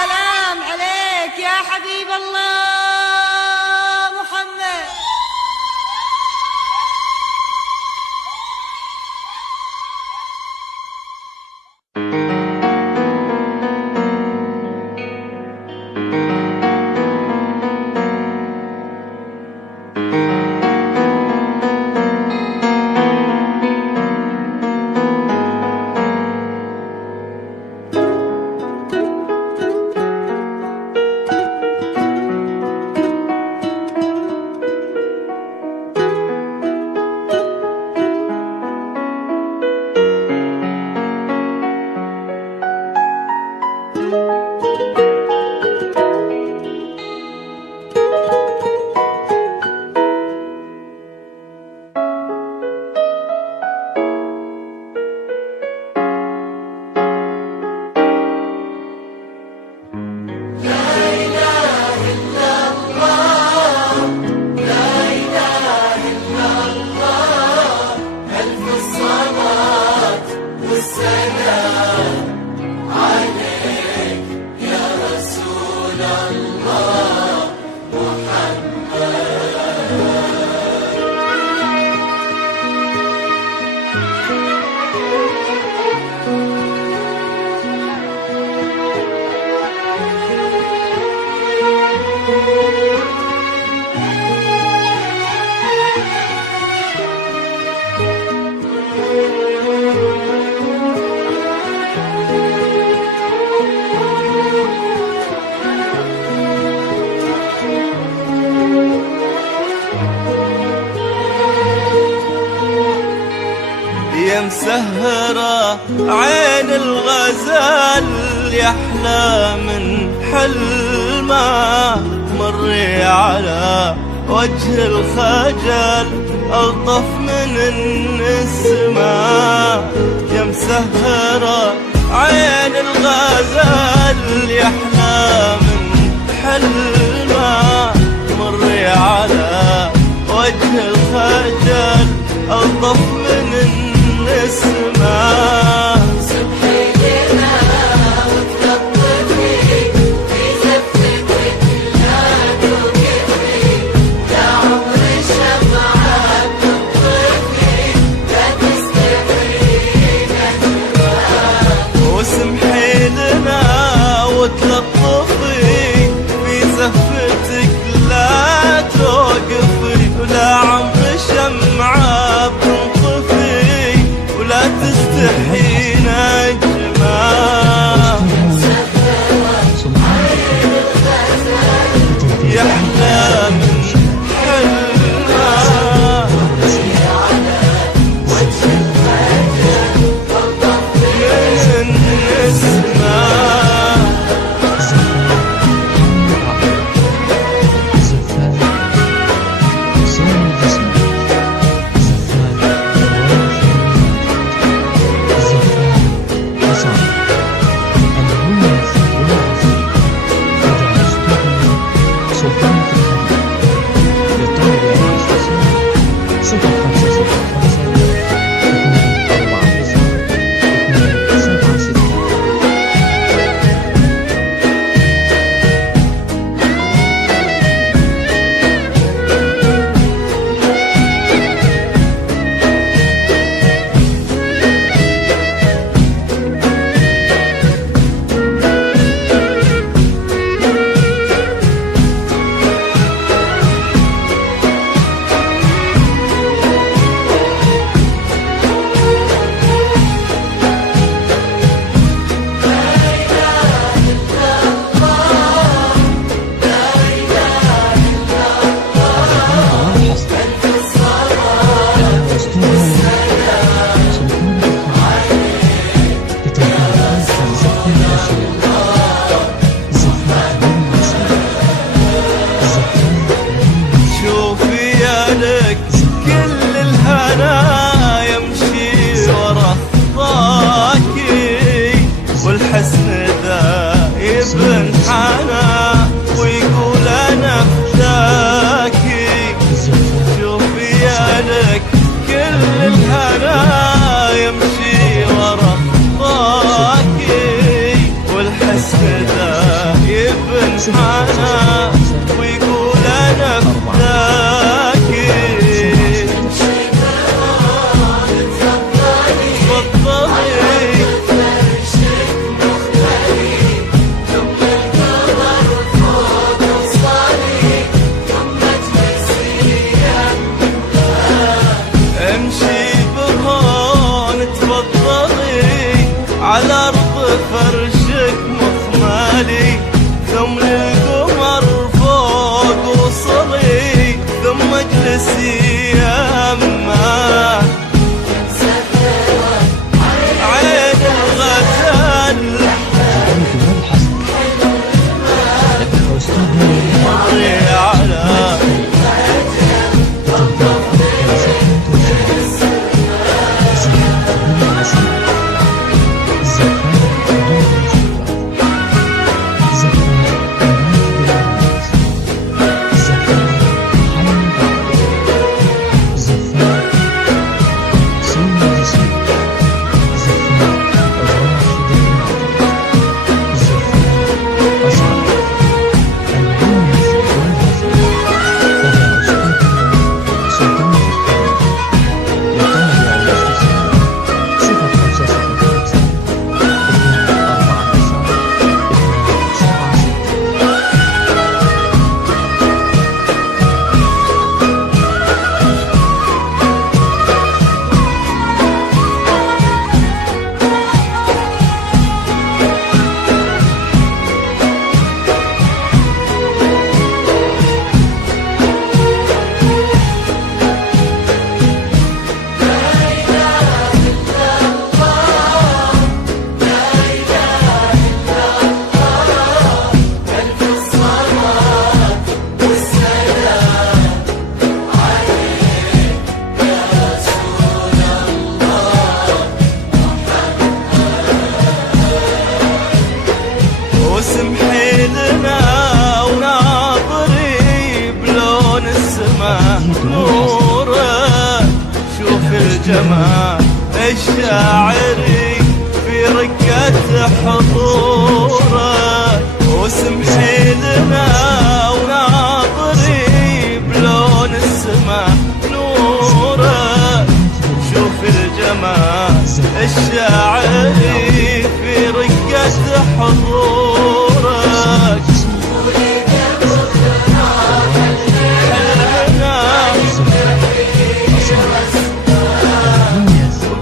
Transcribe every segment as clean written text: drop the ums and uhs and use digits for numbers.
سلام عليك يا حبيب الله محمد. يا مسهرة عين الغزال يحلى من حلمه، مري على وجه الخجل ألطف من النسمة. يا مسهرة عين الغزال يحلى من حلمه، مري على وجه الخجل ألطف من النسمة. سبحي لنا وتلطفي في زفتك لا توقفي، يا عمر الشمعة بتنطفي لا تستحيين النوى. وسمحي لنا وتلطفي في زفتك لا توقفي، ولا عمر الشمعة بتنطفي ولا تستحي الجمال الشاعري في رقة حضوره، وسمحي لنا وناظري بلون السما نوره. شوف الجمال الشاعري في رقة حضورك،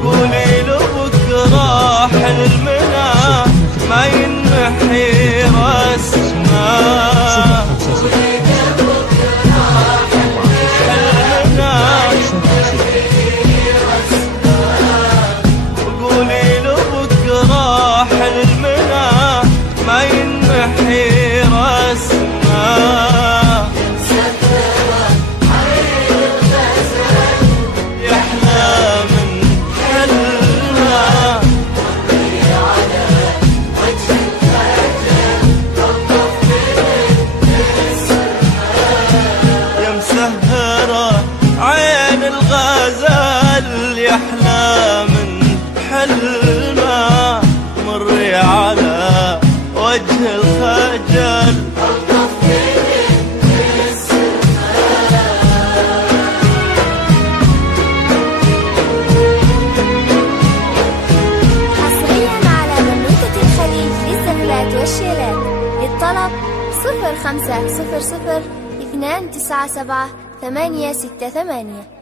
قولي له بكرة حلمنا ما ينحي رسمه. قولي له بكرة حلمنا ما ينحي رسمه. يحلى من حلمه يا مسهرة عين الغزال، يحلى من حلمه مري على وجه الخجل. حصريا على بنوتة الخليج للزفلات والشيلات. للطلب 0500 297 868.